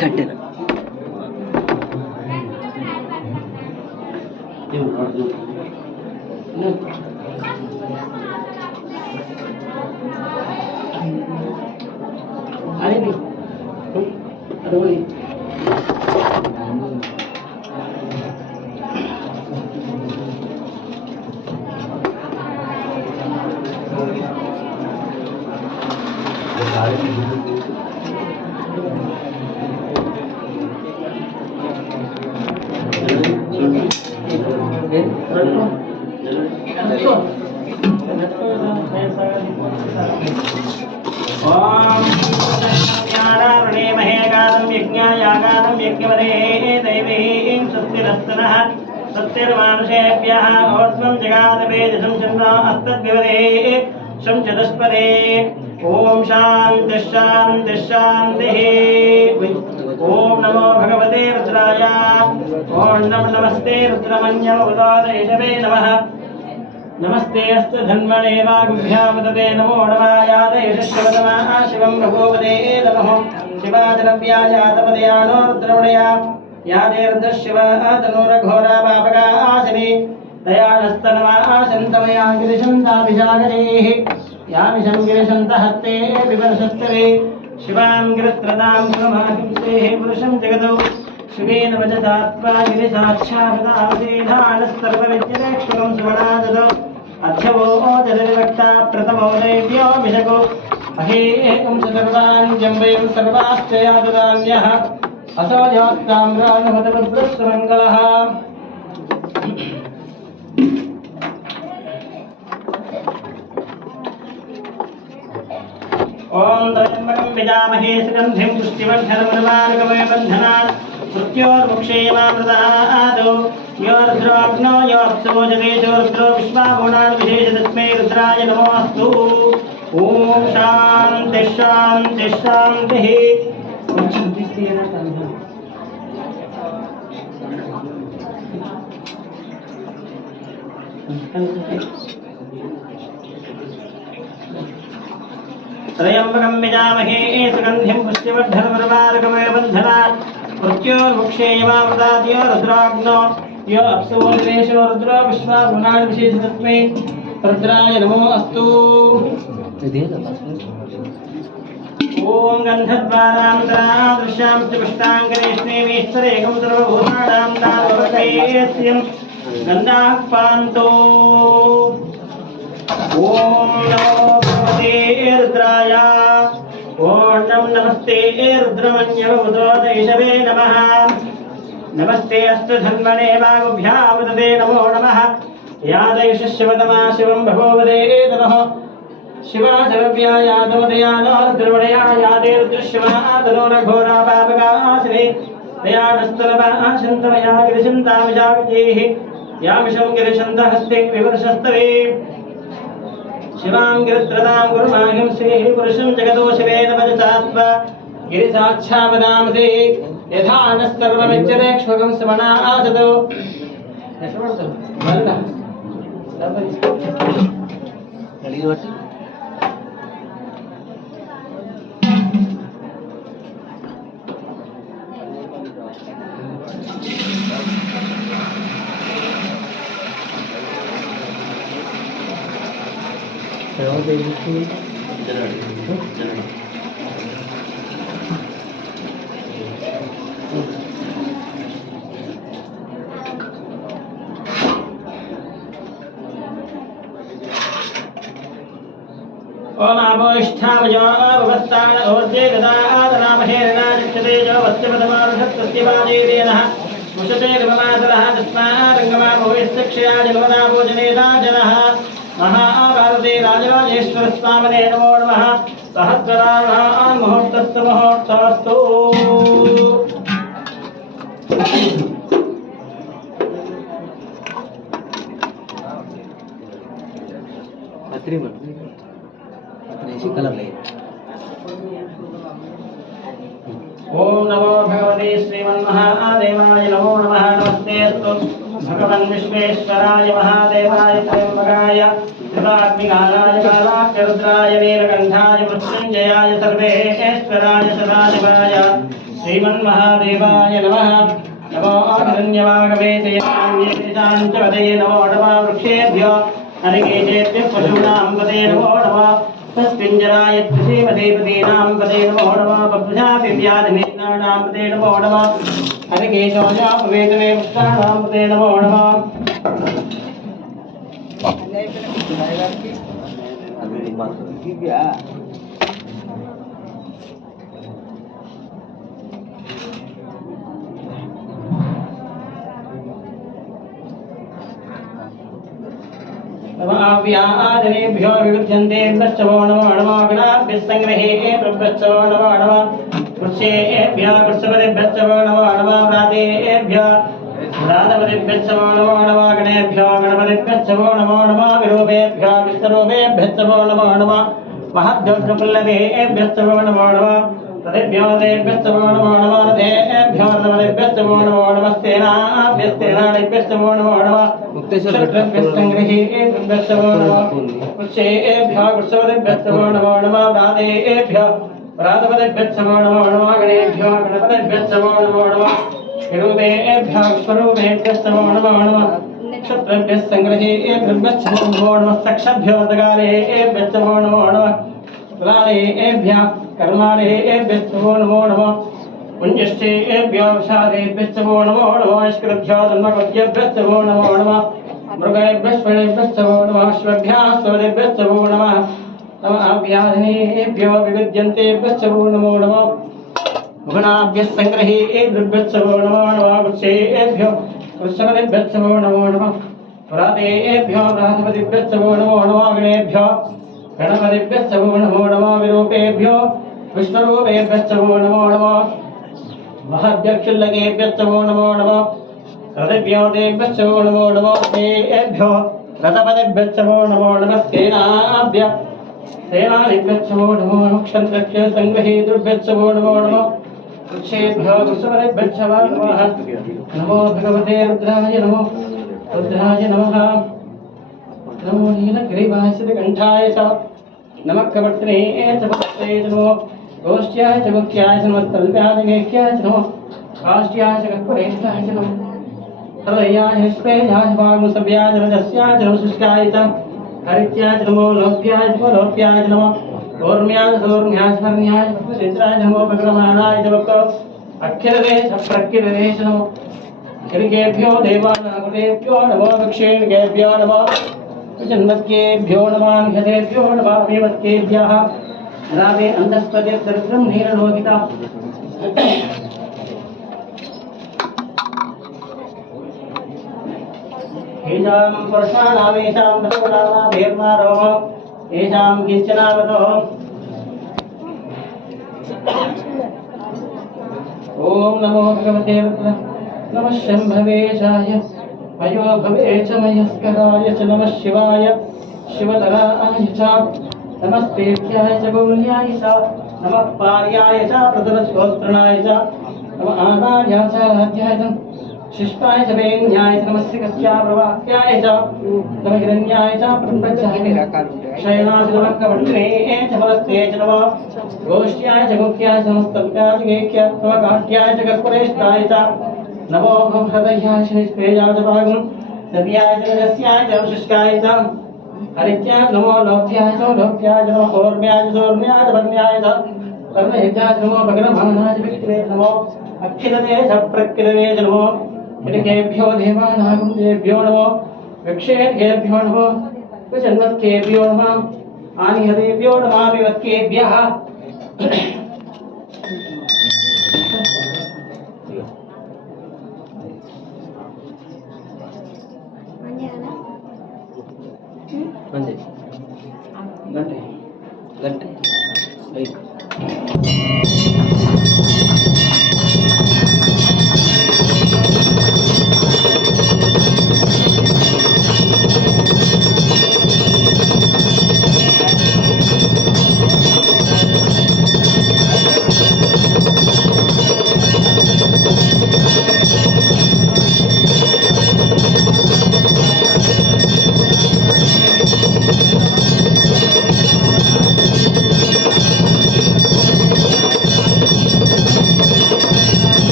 కట్టెన అది అడుగుడి सत्यर्मानुषेभ्यः और्ध्वं जगादवेदं चन्द्रो अस्तद्विवदे शंचदस्पदे ॐ शान्तिः शान्तिः शान्तिः ॐ नमो भगवते रुद्राय ॐ नमस्ते रुद्रमन्यवदादेशवे नमः नमस्ते अस्तु धन्वने वागुभ्यां वदते नमो नमः यादयशवतमः शिवं रघुपते नमः शिवाजनव्याजातपदयानो रुद्रमणया यादेर्दशिवा तनोरघोरा पापका आसने दयानस्तनवा आसन्तमया गिरिशन्ताभिजागरेः यामिशं गिरिशन्तहस्ते विवर्षस्तवे शिवां गिरित्रदां गुरुमाहिंसेः पुरुषं जगतौ शिवेन वचसात्वा गिरिसाक्षापदासेधानस्तर्वविद्यतेक्षुकं सुमनाददौ अध्यवो जलविभक्ता प्रथमो दैव्यो विशको अहेकं सर्वान् जम्बयं सर्वाश्च याददान्यः असो यात्राम्रानहतवद्रस्वमङ्गलः ॐ त्र्यम्बकं यजामहे सुगन्धिं पुष्टिवर्धनमुर्वारुकमय बन्धनात् मृत्योर्मुक्षेमामृतादौ यो रुद्रोऽग्नो यो अप्सवो जगेशो रुद्रो विश्वाभुवनान् विशेष तस्मै रुद्राय नमोऽस्तु ॐ शान्तिः शान्तिः शान्तिः त्र्यम्बकं यजामहे सुगन्धिं पुष्टिवर्धनमुर्वारुकमय बन्धनात् मृत्योर्मुक्षेमामृतात् यो रुद्राग्नो यो अप्सवो जगेशो रुद्रो विश्वाभुवनान् विशेष तस्मै रुद्राय नमोऽस्तु ओम गंधद्वारांतरादृश्यां पुष्टांगरेष्णेमीश्वरेकं सर्वभूतानां नामवतेस्यं गन्धापान्तो ओम नमो भगवते रुद्राय ओम नमस्ते रुद्रमन्यवदोदैशवे नमः नमस्ते अस्तु धन्वने वागुभ्यावदते नमो नमः यादैशशिवतमा शिवं भगवते नमः शिवाजरव्या यादवदयानो रुद्रवणया यादेर्दृश्यमा तनोरघोरा पापकासिने दयानस्तनवा शन्तमया गिरिशन्तामिजागतेः यामिशं गिरिशन्तहस्ते विवर्षस्तवे शिवां गिरित्रदां गुरुमाहिंसेः पुरुषं जगतो शिवेन वचसात्वा गिरिसाक्षापदांसे यथा नस्तर्वमिच्यतेक्ष्वकं समना आसतो ओम आपोष्ठामयो भवस्तान ओर्जे गदानामहेरणाचतेजो वस्यपदमारुषत्सत्यवादेनः मुषते गममातरः तस्मारङ्गमा भवेस्तक्षया जलवदाभोजनेदाजनः महाभारते राजराजेश्वरस्वामिने नमो नमः सहस्राणां मुहूर्तस्तु मुहूर्तस्तु ओम नमो भगवते श्रीमन्महादेवाय नमो नमः नमस्तेऽस्तु भगवन् विश्वेश्वराय महादेवाय त्र्यम्बकाय त्रिपाग्निकालाय कालाग्निरुद्राय नीलकण्ठाय मृत्युञ्जयाय सर्वेश्वराय सदाशिवाय श्रीमन्महादेवाय नमः। नमो हिरण्यवागवे तेषाञ्च पदये नमो नमः। वृक्षेभ्यो हरिकेशेभ्यः पशूनां पदये नमो नमः। तस्मिञ्जराय श्रीमदेवतीनां पदये नमो नमः। बभ्रजाभिव्याधिनेत्राणां पदये नमो नमः। हरिकेशोजापवेदवे पुष्टाणां पदये नमो नमः। नमाव्यादेभ्यो विविध्यन्ते ब्रह्मो नमो नमः। गणाभ्यः संग्रहे ब्रह्मो नमो नमः। वृक्षेभ्यः वृक्षपतिभ्यो नमो नमः। व्रातेभ्यः व्रातपतिभ्यो नमो नमः। गणेभ्यो गणपतिभ्यो नमो नमः। विरूपेभ्यः विश्वरूपेभ्यो नमो नमः। महद्योग्रपुल्लभेभ्यो नमो नमः। तदेभ्यो देभ्यो नमो नमः। रथेभ्यो रथपतिभ्यो नमो नमः। सेनाभ्यस्तेनाभ्यो नमो नमः। संग्रहेभ्यो नमः। वृक्षेभ्यः वृक्षपतिभ्यो नमो नमः। व्रातेभ्यः व्रातपतिभ्यो नमो नमः। गणेभ्यो गणपतिभ्यो नमो नमः। विरूपेभ्यः विश्वरूपेभ्यो नमो नमः। क्षत्रेभ्यः संग्रहेभ्यो नमो नमः। सक्षभ्यो दगारेभ्यो नमो नमः। तुलालेभ्यः कर्मालेभ्यो नमो नमः। पुण्यश्चेभ्यो विषादेभ्यो नमो नमः। निष्कृभ्यो जन्मकृत्यभ्यो नमो नमः। मृगेभ्यश्वभ्यो नमः। श्वभ्यः स्वदेभ्यो नमः। नमाभ्याधिनेभ्यो विविध्यन्तेभ्यो नमो नमः। गुणाभ्यः संग्रहेभ्यो नमो नमः। वृक्षेभ्यो वृक्षपतिभ्यो नमो नमः। व्रातेभ्यो व्रातपतिभ्यो नमो नमः। गणेभ्यो गणपतिभ्यो नमो नमः। विरूपेभ्यो विष्णुरूपेभ्यो नमो नमः। महद्यक्षुल्लकेभ्यो नमो नमः। रथेभ्यो देभ्यो नमो नमः। तेभ्यो रथपतिभ्यो नमो नमः। सेनादिभ्यो नमो नमः। क्षत्रभ्यो संग्रहेभ्यो नमो नमः। वृक्षेभ्यो वृषपतिभ्यो नमः। नमो भगवते रुद्राय नमो रुद्राय नमः। नमो नीलगिरिवाय श्रीकण्ठाय च नमः। कवर्त्रे च भक्त्रे नमो। गोष्ठ्याय च मुख्याय च नमः। तल्प्यादिवेक्याय च नमः। काष्ट्याय च कर्पूरेशाय च नमः। हृदयाय निष्पेयाय वाग्मुसव्याय च रजस्याय च नमः। शुष्काय च हरित्याय च नमो। लोभ्याय च लोभ्याय च नमः। ओर्म्याय च ओर्म्याय च हर्म्याय च क्षेत्राय च नमो। भद्रमाणाय च भक्तो अखिलवे च प्रकिलवे च नमः। ऋकेभ्यो देवानागुदेभ्यो नमो। वृक्षेभ्यो नमः। जन्मत्केभ्यो नमः। निहतेभ्यो नमः। विमत्केभ्यः रावे अंधस्पति दरिद्रं नीललोहिता। येषां पुरुषाणामेषां भगवनाभेर्मारोह येषां किञ्चनावतो। ॐ नमो भगवते रुद्र नमः शम्भवेशाय मयो भवे च मयस्कराय च नमः शिवाय शिवतराय च नमस्तेभ्याय च गौल्याय च नमः पार्याय च प्रतरश्रोत्रणाय च नमः आदार्याय च आद्याय च शिष्टाय च वेण्याय च नमः श्रीकस्याय प्रवाक्याय च नमः हिरण्याय च प्रपञ्चाय शयनाय च नमः कवर्त्रे च फलस्ते च नमः। गोष्ठ्याय च मुख्याय च नमस्तव्यादिवेक्याय नमः। काट्याय च कर्पूरेष्टाय च नमो। हृदयाय च निष्पेयाय च भागं सव्याय च रजस्याय च शुष्काय च हरित्याय नमो। लोभ्याय च लोभ्याय च नमः। ओर्म्याय च ओर्म्याय च भर्म्याय च कर्महेत्याय च नमो। भगनमानाय च विक्रे नमो। अखिलवे च प्रकिलवे च नमो। ऋकेभ्यो देवानागुदेभ्यो नमो। वृक्षेभ्यो नमो। जन्मत्केभ्यो नमः। आनिहतेभ्यो नमः। विमत्केभ्यः गंटे गंटे